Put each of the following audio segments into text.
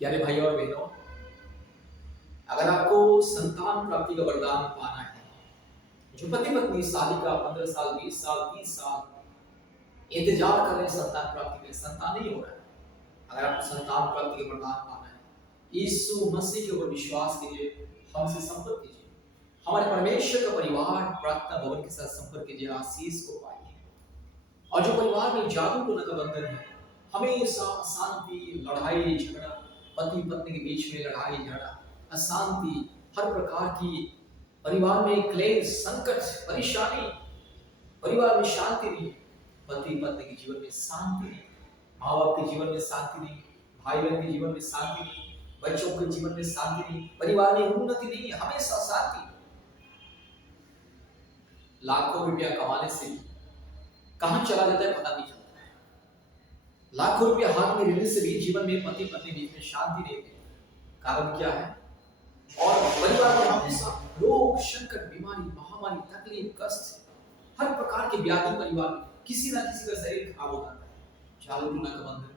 प्यारे भाई और बहनों, अगर आपको संतान प्राप्ति का वरदान पाना है, जो पति पत्नी शादी का 15 साल, 20 साल, 30 साल इंतजार कर रहे हैं संतान प्राप्ति के लिए, संतान नहीं हो रहा है। अगर आपको संतान प्राप्ति का वरदान पाना है, यीशु मसीह के ऊपर विश्वास कीजिए, हमसे संपर्क कीजिए। हमारे परमेश्वर का परिवार प्रार्थना भवन के साथ संपर्क कीजिए, आशीष को पाइए। और जो परिवार में जादू टोना का बंधन है, हमेशा अशांति, लड़ाई झगड़ा, पति पत्नी के बीच में लड़ाई झगड़ा, अशांति, हर प्रकार की परिवार में क्लेश, संकट, परेशानी, परिवार में शांति नहीं, पति पत्नी के जीवन में शांति नहीं, माँ बाप के जीवन में शांति नहीं, भाई बहन के जीवन में शांति नहीं, बच्चों के जीवन में शांति नहीं, परिवार में उन्नति नहीं, हमेशा शांति। लाखों रुपया कमाने से कहां चला जाता है पता नहीं चलता है। लाखों रुपया हाथ में रहने से भी जीवन में पति पत्नी बीच में शांति नहीं है। कारण क्या है? और परिवार में हमेशा रोग, संकट, बीमारी, महामारी, तकलीफ, कष्ट, हर प्रकार के व्याधि परिवार में किसी ना किसी का शरीर खराब होता है। जादू टोना का बंधन,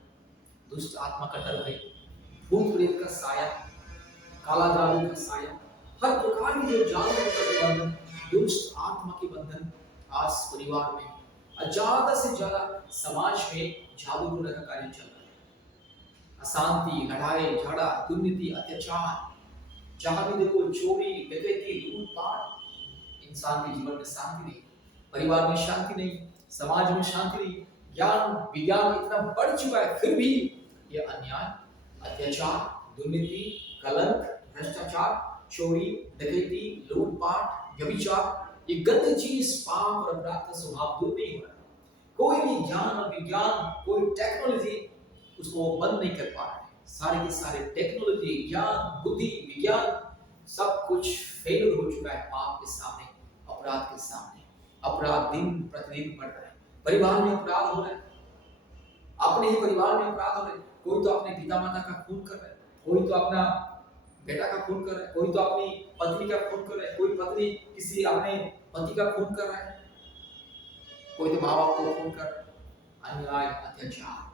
दुष्ट आत्मा का डर है, भूत प्रेत का साया, काला जादू का साया, हर प्रकार की जो जादू का बंधन, दुष्ट आत्मा के बंधन आज परिवार में, ज्यादा से ज्यादा समाज में जादू टोना का कार्य चल रहा है। अशांति, लड़ाई झगड़ा, दुर्नीति, अत्याचार, जहां भी देखो चोरी, डकैती, लूटपाट, इंसान के जीवन में शांति नहीं, परिवार में शांति नहीं, समाज में शांति नहीं। ज्ञान विज्ञान इतना बढ़ चुका है, फिर भी ये अन्याय, अत्याचार, दुर्नीति, कलंक, भ्रष्टाचार, चोरी, डकैती, लूटपाट, व्यभिचार, ये गंदी चीज, पाप और अपराध का स्वभाव दूर नहीं हो रहा। कोई भी ज्ञान और विज्ञान, कोई टेक्नोलॉजी उसको बंद नहीं कर पा रहा है। सारे के सारे टेक्नोलॉजी, ज्ञान, बुद्धि, विज्ञान सब कुछ फेल हो चुका है पाप के सामने, अपराध के सामने। अपराध दिन प्रतिदिन बढ़ रहा है, परिवार में अपराध हो रहा है, अपने ही परिवार में अपराध हो रहे हैं। कोई तो अपने पिता माता का खून कर रहा है, कोई तो अपना बेटा का खून कर रहा है, कोई तो अपनी पत्नी का खून कर रहा है, कोई पत्नी किसी अपने पति का खून कर रहा है, कोई तो माँ बाप को खून कर रहा है। अन्याय, अत्याचार,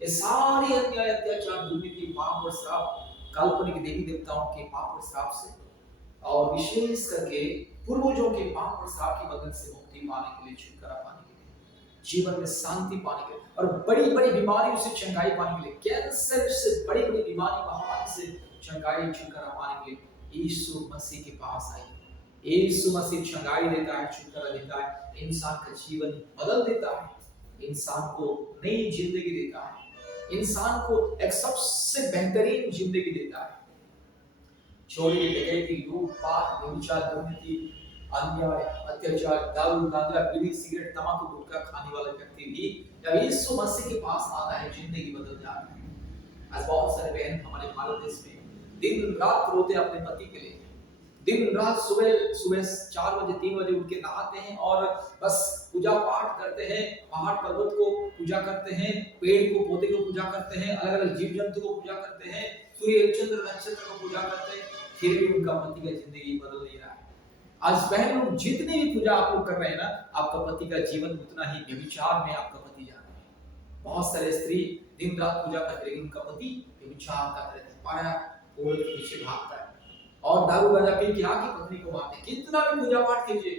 ये सारी अन्याय, अत्याचार, दुर्नीति, पाप और श्राप, काल्पनिक देवी देवताओं के पाप और श्राप से, और विशेष करके पूर्वजों के पाप और श्राप की बंधन से मुक्ति पाने के लिए, छुटकारा पाने के लिए, जीवन में शांति पाने के लिए, और बड़ी बड़ी बीमारियों से चंगाई पाने के लिए, कैंसर से बड़ी बड़ी बीमारी, महामारी से चंगाई, छुटकारा पाने के लिए यीशु मसीह के पास आई। यीशु मसीह चंगाई देता है, छुटकारा देता है, इंसान का जीवन बदल देता है, इंसान को नई जिंदगी देता है, इंसान को एक सबसे बेहतरीन जिंदगी देता है। चोरी, डकैती, लूटपाट, व्यभिचार, दुर्नीति, अन्याय, अत्याचार, दारू, गांजा, बीड़ी, सिगरेट, तंबाकू, गुटखा खाने वाला व्यक्ति भी जब यीशु मसीह के पास आता है, जिंदगी बदल जाती है। आज बहुत सारे बहन हमारे भारत देश में दिन रात रोते अपने पति के लिए, दिन रात सुबह 4 बजे 3 बजे उठ के नहाते हैं और बस पूजा पाठ करते हैं, पहाड़ पर्वत को पूजा करते हैं, पेड़ को पौधे को पूजा करते हैं, अलग अलग जीव जंतु को पूजा करते हैं, सूर्य चंद्र नक्षत्र को पूजा करते हैं, फिर भी उनका पति का जिंदगी बदल नहीं रहा है। आज बहन लोग जितनी भी पूजा आप लोग कर रहे हैं ना, आपका पति का जीवन उतना ही व्यभिचार में आपका पति जा रहा है। बहुत सारे स्त्री दिन रात पूजा करते हैं, उनका पति व्यभिचार करते रहते हैं, पाया औरत के पीछे भागता है और दारू गांजा पी के आके पत्नी को मारते। कितना भी पूजा पाठ कीजिए,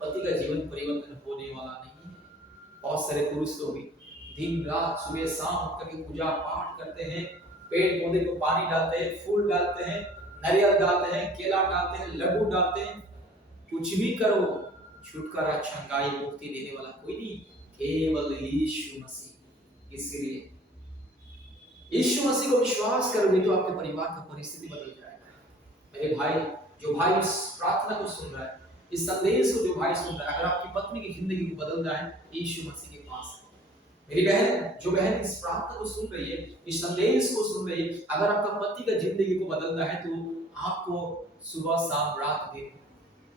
पति का जीवन परिवर्तन होने वाला नहीं है। बहुत सारे पुरुष लोग भी दिन रात सुबह शाम करके पूजा पाठ करते हैं, पेड़ पौधे को पानी डालते हैं, फूल डालते हैं, नारियल डालते हैं, केला डालते हैं, लड्डू डालते हैं, कुछ भी करो, छुटकारा, चंगाई, मुक्ति देने वाला कोई नहीं, केवल यीशु मसीह। इसलिए यीशु मसीह को विश्वास करोगे तो आपके परिवार का परिस्थिति बदल जाएगा। मेरे भाई, जो भाई इस प्रार्थना को सुन रहा है, इस संदेश को जो भाई सुन रहा है, अगर आपकी पत्नी की जिंदगी को बदलना है, यीशु मसीह के पास है। मेरी बहन, जो बहन इस प्रार्थना को सुन रही है, इस संदेश को सुन रही है, अगर आपका पति का जिंदगी को बदलना है तो आपको सुबह शाम रात दिन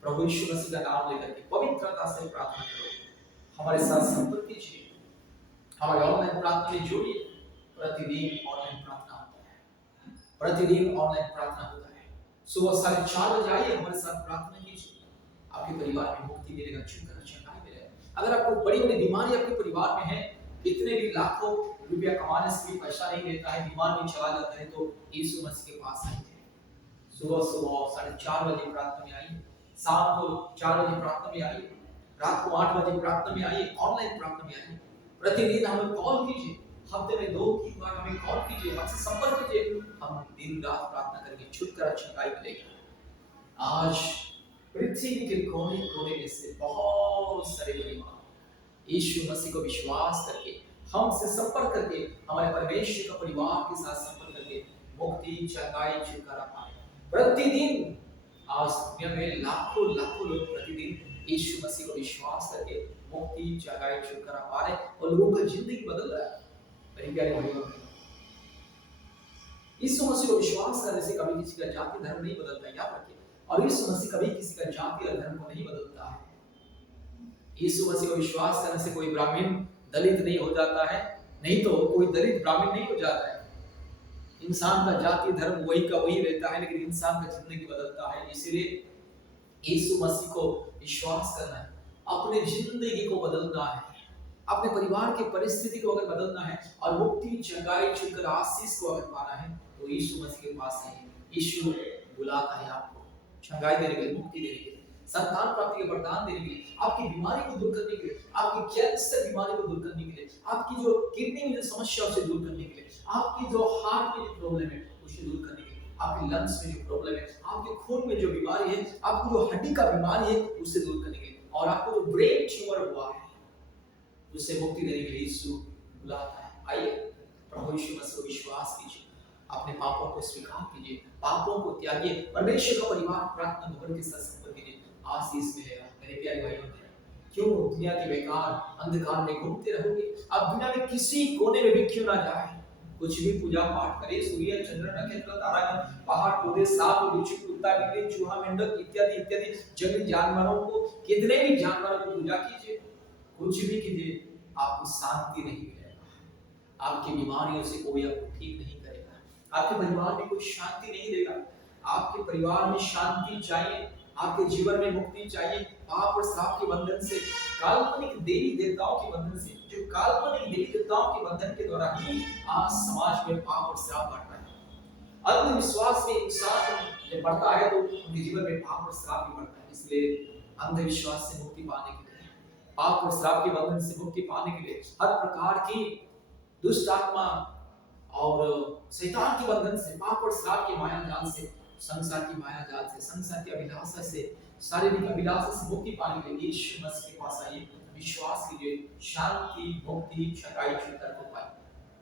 प्रभु यीशु मसीह का नाम लेकर के पवित्रता से प्रार्थना करो। हमारे साथ संपर्क कीजिए, हमारे ऑनलाइन प्रार्थना में जुड़िए। प्रतिदिन ऑनलाइन प्रार्थना होता है, प्रतिदिन ऑनलाइन प्रार्थना होता है। सुबह 4:30 बजे आइए, हमारे साथ प्रार्थना कीजिए। आपके परिवार में मुक्ति मिलेगा, छुटकारा, चंगाई मिलेगा। अगर आपको बड़ी बड़ी बीमारी आपके परिवार में है, कितने भी लाखों रुपया कमाने से भी पैसा नहीं देता है, बीमार भी चला जाता है, तो यीशु मसीह के पास आइए। सुबह सुबह 4:30 प्रार्थना में आइए, शाम को 4 बजे प्रार्थना में आइए, रात को 8 बजे प्रार्थना में आइए, ऑनलाइन प्रार्थना में आइए। प्रतिदिन हमें कॉल कीजिए, हफ्ते में 2-3 बार हमें कॉल कीजिए, हमसे संपर्क कीजिए। हम दिन रात प्रार्थना करेंगे, छुटकारा छुड़ाई मिलेगा। आज पृथ्वी के कोने कोने में से बहुत सारे परिवार यीशु मसीह को विश्वास करके, हमसे संपर्क करके, हमारे परमेश्वर का परिवार के साथ संपर्क करके मुक्ति, चंगाई, छुटकारा पाए। प्रतिदिन आज दुनिया में लाखों लाखों लोग प्रतिदिन यीशु मसीह को विश्वास करके मुक्ति, चंगाई, छुटकारा पा रहे और लोगों का जिंदगी बदल रहा है। मेरे प्यारे भाइयों, यीशु मसीह को विश्वास करने से कभी किसी का जाति धर्म नहीं बदलता, याद रखिए। और यीशु मसीह कभी किसी का जाति और धर्म को नहीं बदलता है। यीशु मसीह को विश्वास करने से कोई ब्राह्मण दलित नहीं हो जाता है, नहीं तो कोई दलित ब्राह्मण नहीं हो जाता है। इंसान का जाति धर्म वही का वही रहता है, लेकिन इंसान का जिंदगी बदलता है। इसलिए यीशु मसीह को विश्वास करना है, अपने जिंदगी को बदलना है, अपने परिवार की परिस्थिति को अगर बदलना है और मुक्ति, चंगाई, छुटकारा, आशीष को अगर पाना है तो यीशु मसीह के पास आइए। यीशु बुलाता है आपको चंगाई देने के लिए, मुक्ति देने के लिए, संतान प्राप्ति के वरदान देने के लिए, आपकी बीमारी को दूर करने के लिए, आपकी कैंसर बीमारी को दूर करने के लिए, आपकी जो किडनी में जो समस्या है उसे दूर करने के लिए, आपकी जो हार्ट में जो प्रॉब्लम है उसे दूर करने के लिए, आपके लंग्स में जो प्रॉब्लम है, आपके खून में जो बीमारी है, आपको जो हड्डी का बीमारी है उसे दूर करने के लिए, और आपको जो ब्रेन ट्यूमर हुआ है उससे मुक्ति देने के लिए यीशु बुलाता है। आइए प्रभु यीशु मसीह को विश्वास कीजिए, अपने पापों को स्वीकार कीजिए, पापों को त्यागिए, परमेश्वर का परिवार प्रार्थना भवन के साथ संपर्क कीजिए, आशीष मिलेगा। मेरे प्यारे भाइयों, क्यों दुनिया के बेकार अंधकार में घूमते रहोगे? अब दुनिया में किसी कोने में भी क्यों ना जाए, कुछ भी पूजा पाठ करे, सूर्य चंद्र नक्षत्र तारागण पहाड़ पौधे सांप बिच्छू कुत्ता बिल्ली चूहा मेंढक इत्यादि इत्यादि जंगली जानवरों को, कितने भी जानवरों की पूजा कीजिए, कुछ भी कीजिए, आपको शांति नहीं मिलेगा। आपकी बीमारियों से कोई आपको ठीक नहीं करेगा, आपके परिवार में कोई शांति नहीं देगा। आपके परिवार में शांति चाहिए, आपके जीवन में मुक्ति चाहिए पाप और श्राप के बंधन से, काल्पनिक देवी देवताओं के बंधन से, जो काल्पनिक देवी देवताओं के बंधन के द्वारा ही आज समाज में पाप और श्राप बढ़ रहा है। अंधविश्वास में इंसान जब बढ़ता है तो उनके जीवन में पाप और श्राप भी बढ़ता है। इसलिए अंधविश्वास से मुक्ति पाने के लिए, पाप और श्राप के बंधन से मुक्ति पाने के लिए, हर प्रकार की दुष्ट आत्मा और शैतान के बंधन से, पाप और श्राप के माया जाल से, संसार की माया जाल से, संसार की अभिलाषा से, शारीरिक अभिलाषा से मुक्ति पाने के लिए यीशु मसीह के पास आइए, विश्वास कीजिए, शांति, मुक्ति, चंगाई, छुटकारा को पाइए।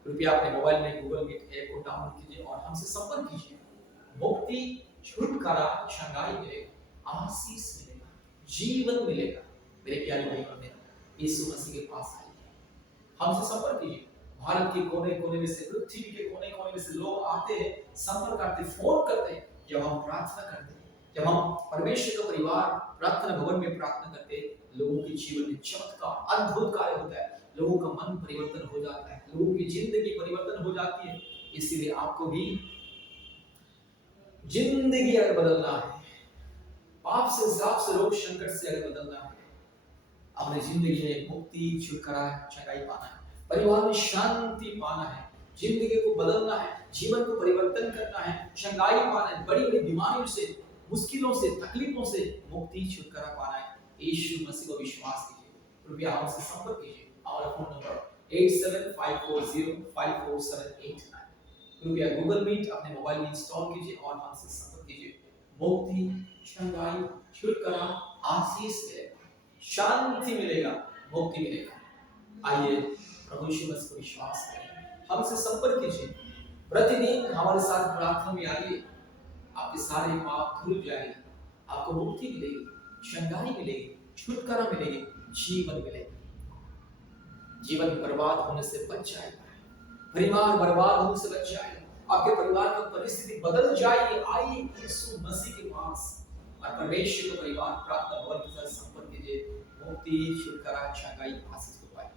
कृपया अपने मोबाइल में गूगल मीट ऐप को डाउनलोड कीजिए और हमसे संपर्क कीजिए। मुक्ति, छुटकारा, चंगाई मिलेगा, आशीष मिलेगा, जीवन मिलेगा। मेरे प्यारे भाई और बहनों, यीशु मसीह के पास आइए, हमसे संपर्क कीजिए। भारत के कोने कोने में से, पृथ्वी के कोने कोने में से लोग आते हैं, संपर्क करते, फोन करते हैं। जब हम प्रार्थना करते हैं, जब हम परमेश्वर का परिवार प्रार्थना भवन में प्रार्थना करते हैं, लोगों के जीवन में चमत्कार, अद्भुत कार्य होता है, लोगों का मन परिवर्तन हो जाता है, लोगों की जिंदगी परिवर्तन हो जाती है। इसीलिए आपको भी जिंदगी अगर बदलना है, पाप से, श्राप से, रोग संकट से अगर बदलना है, अपनी जिंदगी में मुक्ति, छुटकारा, चंगाई पाना है, परिवार में शांति पाना है, जिंदगी को बदलना है, जीवन को परिवर्तन करना है, चंगाई पाना है, बड़ी बड़ी बीमारियों से, मुश्किलों से, तकलीफों से मुक्ति, छुटकारा पाना है, यीशु मसीह को विश्वास कीजिए। कृपया हमसे संपर्क कीजिए। हमारा फोन नंबर 8754054789। कृपया गूगल मीट अपने मोबाइल में इंस्टॉल कीजिए और हमसे संपर्क कीजिए। मुक्ति, चंगाई, छुटकारा, आशीष मिलेगा, शांति मिलेगा, मुक्ति मिलेगा। आइए प्रभु यीशु मसीह को विश्वास करें, हमसे संपर्क कीजिए, प्रतिदिन हमारे साथ प्रार्थना में आइए। आपके सारे पाप धुल जाएंगे, आपको मुक्ति मिलेगी, चंगाई मिलेगी, छुटकारा मिलेगी, जीवन मिलेगा। जीवन बर्बाद होने से बच जाएगा, परिवार बर्बाद होने से बच जाएगा, आपके परिवार की परिस्थिति बदल जाएगी। आइए यीशु मसीह के पास और परमेश्वर का परिवार प्रार्थना भवन के साथ संपर्क कीजिए, मुक्ति, छुटकारा, चंगाई, आशीष को पाइए।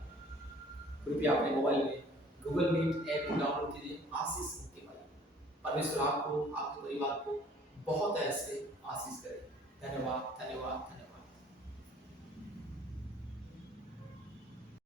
कृपया अपने मोबाइल में गूगल मीट ऐप को डाउनलोड कीजिए, आशीष मुक्ति पाइए। परमेश्वर आपको, आपके परिवार को बहुत ऐसे आशीष करे। धन्यवाद, धन्यवाद।